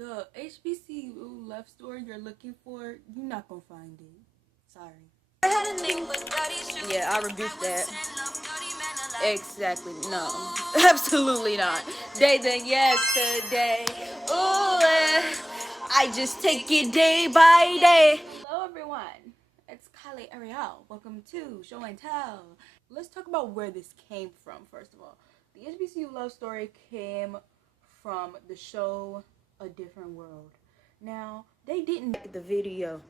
The HBCU love story you're looking for, you're not gonna find it. Sorry. Yeah, I rebuke that. Exactly. No. Absolutely not. Day than yesterday. Ooh, I just take it day by day. Hello everyone. It's Kylie Ariel. Welcome to Show and Tell. Let's talk about where this came from first of all. The HBCU love story came from the show A Different World. Now, they didn't Like the video.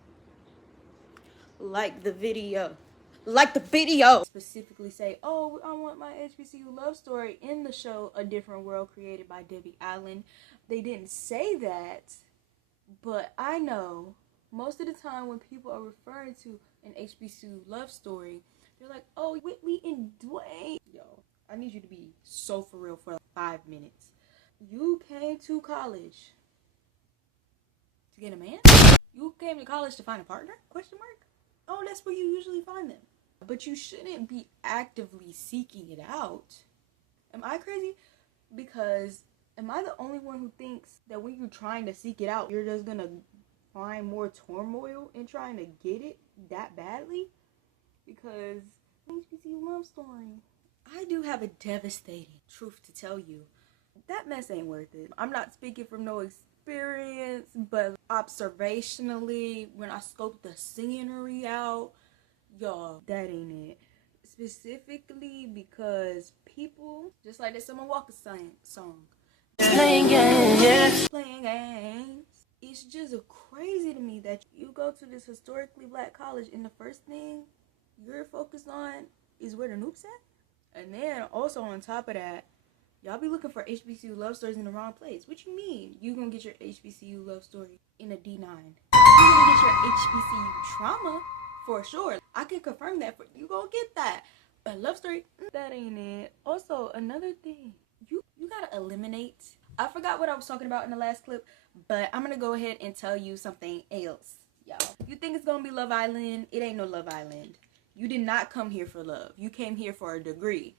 Like the video. Like the video. Specifically say, oh, I want my HBCU love story in the show A Different World created by Debbie Allen. They didn't say that, but I know most of the time when people are referring to an HBCU love story, they're like, oh, Whitley and Dwayne. Yo, I need you to be so for real for like 5 minutes. You came to college to get a man? You came to college to find a partner? Question mark? Oh, that's where you usually find them. But you shouldn't be actively seeking it out. Am I crazy? Because am I the only one who thinks that when you're trying to seek it out, you're just gonna find more turmoil in trying to get it that badly? Because HBCU love story. I do have a devastating truth to tell you. That mess ain't worth it. I'm not speaking from no experience, but observationally, when I scoped the scenery out, y'all, that ain't it. Specifically because people, just like that Summer Walker song, playing games, yeah. Playing games. It's just crazy to me that you go to this historically black college and the first thing you're focused on is where the noob's at. And then also on top of that, y'all be looking for HBCU love stories in the wrong place. What you mean you gonna get your HBCU love story in a D9? You're gonna get your HBCU trauma for sure. I can confirm that for you. Gonna get that. But love story, that ain't it. Also, another thing, you gotta eliminate. I forgot what I was talking about in the last clip, but I'm gonna go ahead and tell you something else, y'all. You think it's gonna be Love Island? It ain't no Love Island. You did not come here for love. You came here for a degree.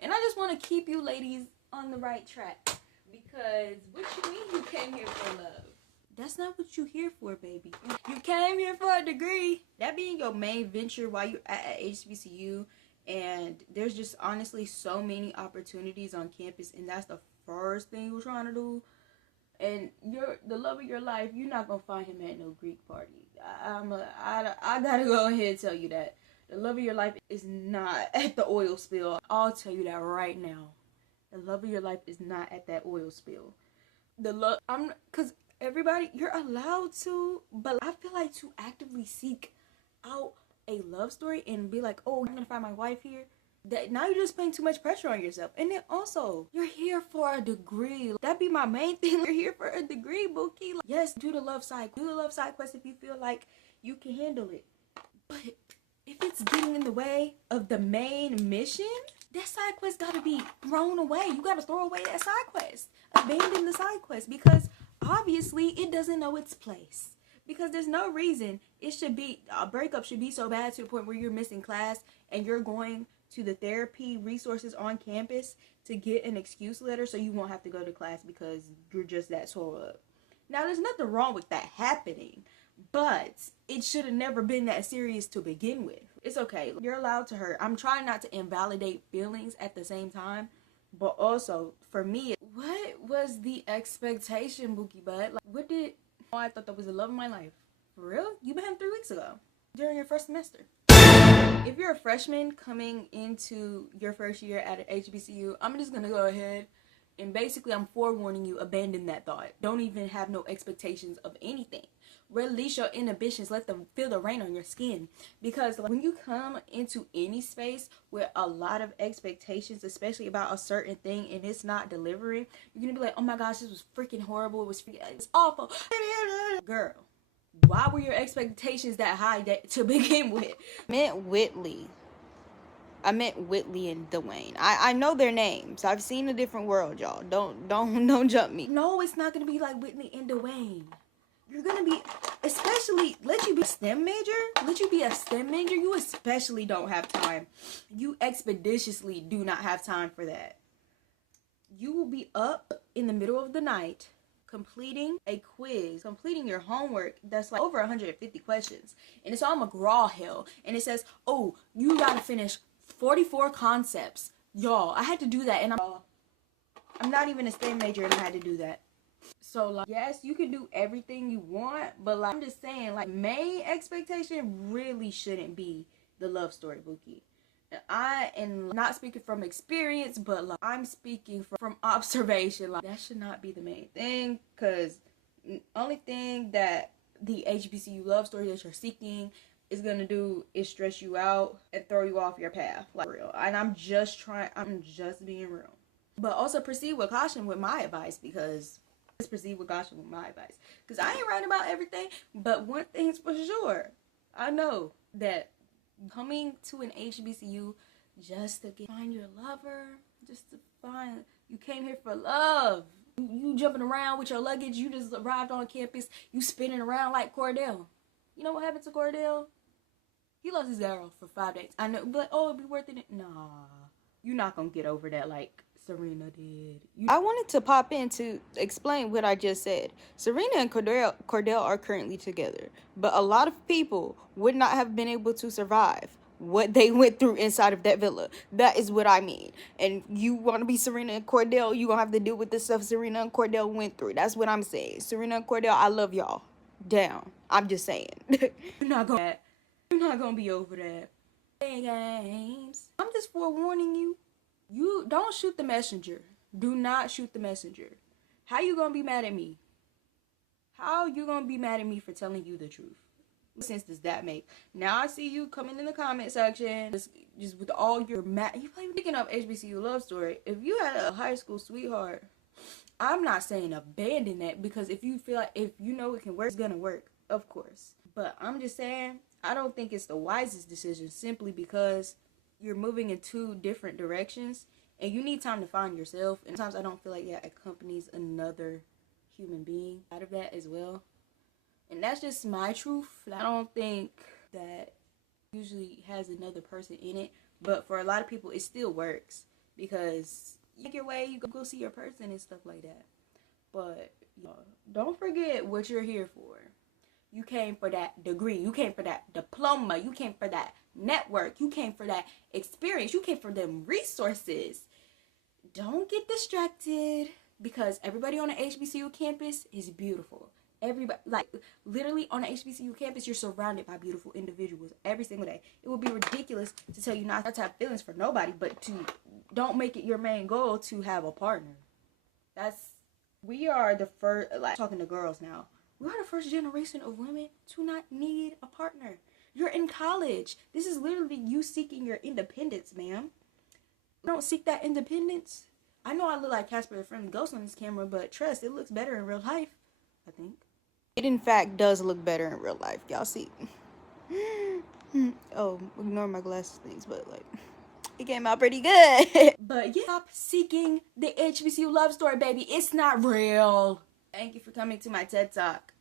And I just want to keep you ladies on the right track. Because what you mean you came here for love? That's not what you're here for, baby. You came here for a degree. That being your main venture while you're at HBCU. And there's just honestly so many opportunities on campus. And that's the first thing you're trying to do. And the love of your life, you're not going to find him at no Greek party. I got to go ahead and tell you that. The love of your life is not at the oil spill. I'll tell you that right now. The love of your life is not at that oil spill. Because everybody, you're allowed to, but I feel like to actively seek out a love story and be like, oh, I'm going to find my wife here. That now you're just putting too much pressure on yourself. And then also, you're here for a degree. That'd be my main thing. You're here for a degree, Bookie. Like, yes, do the love side. Do the love side quest if you feel like you can handle it. But if it's getting in the way of the main mission, that side quest gotta be thrown away. You gotta throw away that side quest. Abandon the side quest because obviously it doesn't know its place. Because there's no reason a breakup should be so bad to the point where you're missing class and you're going to the therapy resources on campus to get an excuse letter so you won't have to go to class because you're just that tore up. Now, there's nothing wrong with that happening, but it should have never been that serious to begin with. It's okay. You're allowed to hurt. I'm trying not to invalidate feelings at the same time, but also, for me, what was the expectation, Bookie Bud? I thought that was the love of my life. For real? You met him 3 weeks ago during your first semester. If you're a freshman coming into your first year at an HBCU, I'm just going to go ahead and basically I'm forewarning you, abandon that thought. Don't even have no expectations of anything. Release your inhibitions. Let them feel the rain on your skin. Because when you come into any space with a lot of expectations, especially about a certain thing, and it's not delivering, you're going to be like, oh my gosh, this was freaking horrible. It was awful. Girl. Why were your expectations that high to begin with? I meant Whitley and Dwayne. I know their names. I've seen A Different World, y'all. Don't jump me. No, it's not gonna be like Whitney and Dwayne. You're gonna be, especially, let you be a STEM major. You especially don't have time. You expeditiously do not have time for that. You will be up in the middle of the night completing a quiz, completing your homework that's like over 150 questions. And it's on McGraw-Hill. And it says, oh, you gotta finish 44 concepts. Y'all, I had to do that. And I'm not even a STEM major and I had to do that. So, like, yes, you can do everything you want. But, like, I'm just saying, like, main expectation really shouldn't be the love story, Bookie. I am not speaking from experience, but like I'm speaking from observation. Like that should not be the main thing, because the only thing that the HBCU love story that you're seeking is gonna do is stress you out and throw you off your path, like real. And I'm just being real. But also proceed with caution with my advice, because I ain't right about everything. But one thing's for sure, I know that coming to an HBCU just to find your lover, you came here for love. You jumping around with your luggage, you just arrived on campus, you spinning around like Cordell. You know what happened to Cordell? He lost his girl for 5 days. I know, but oh, it'd be worth it. Nah, you're not gonna get over that like Serena did. I wanted to pop in to explain what I just said. Serena and Cordell are currently together, but a lot of people would not have been able to survive what they went through inside of that villa. That is what I mean. And you want to be Serena and Cordell, you gonna have to deal with the stuff Serena and Cordell went through. That's what I'm saying. Serena and Cordell, I love y'all. Down. I'm just saying. You're not gonna be over that. Games. I'm just forewarning you. You don't shoot the messenger. Do not shoot the messenger. How you gonna be mad at me? How you gonna be mad at me for telling you the truth? What sense does that make? Now I see you coming in the comment section, just with all your you probably picking up HBCU love story. If you had a high school sweetheart, I'm not saying abandon that, because if you feel like, if you know it can work, it's gonna work, of course. But I'm just saying, I don't think it's the wisest decision, simply because you're moving in 2 different directions and you need time to find yourself. And sometimes I don't feel like that accompanies another human being out of that as well. And that's just my truth. I don't think that usually has another person in it, but for a lot of people it still works, because you make your way, you go see your person and stuff like that. But don't forget what you're here for. You came for that degree, you came for that diploma, you came for that network, you came for that experience, you came for them resources. Don't get distracted, because everybody on the HBCU campus is beautiful. Everybody, like, literally on the HBCU campus, you're surrounded by beautiful individuals every single day. It would be ridiculous to tell you not to have feelings for nobody, but don't make it your main goal to have a partner. We are the first, like, talking to girls now, we are the first generation of women to not need a partner. You're in college. This is literally you seeking your independence, ma'am. You don't seek that independence. I know I look like Casper the Friendly Ghost on this camera, but trust, it looks better in real life, I think. It in fact does look better in real life. Y'all see. Oh, ignore my glasses things, but like, it came out pretty good. But yeah, stop seeking the HBCU love story, baby. It's not real. Thank you for coming to my TED Talk.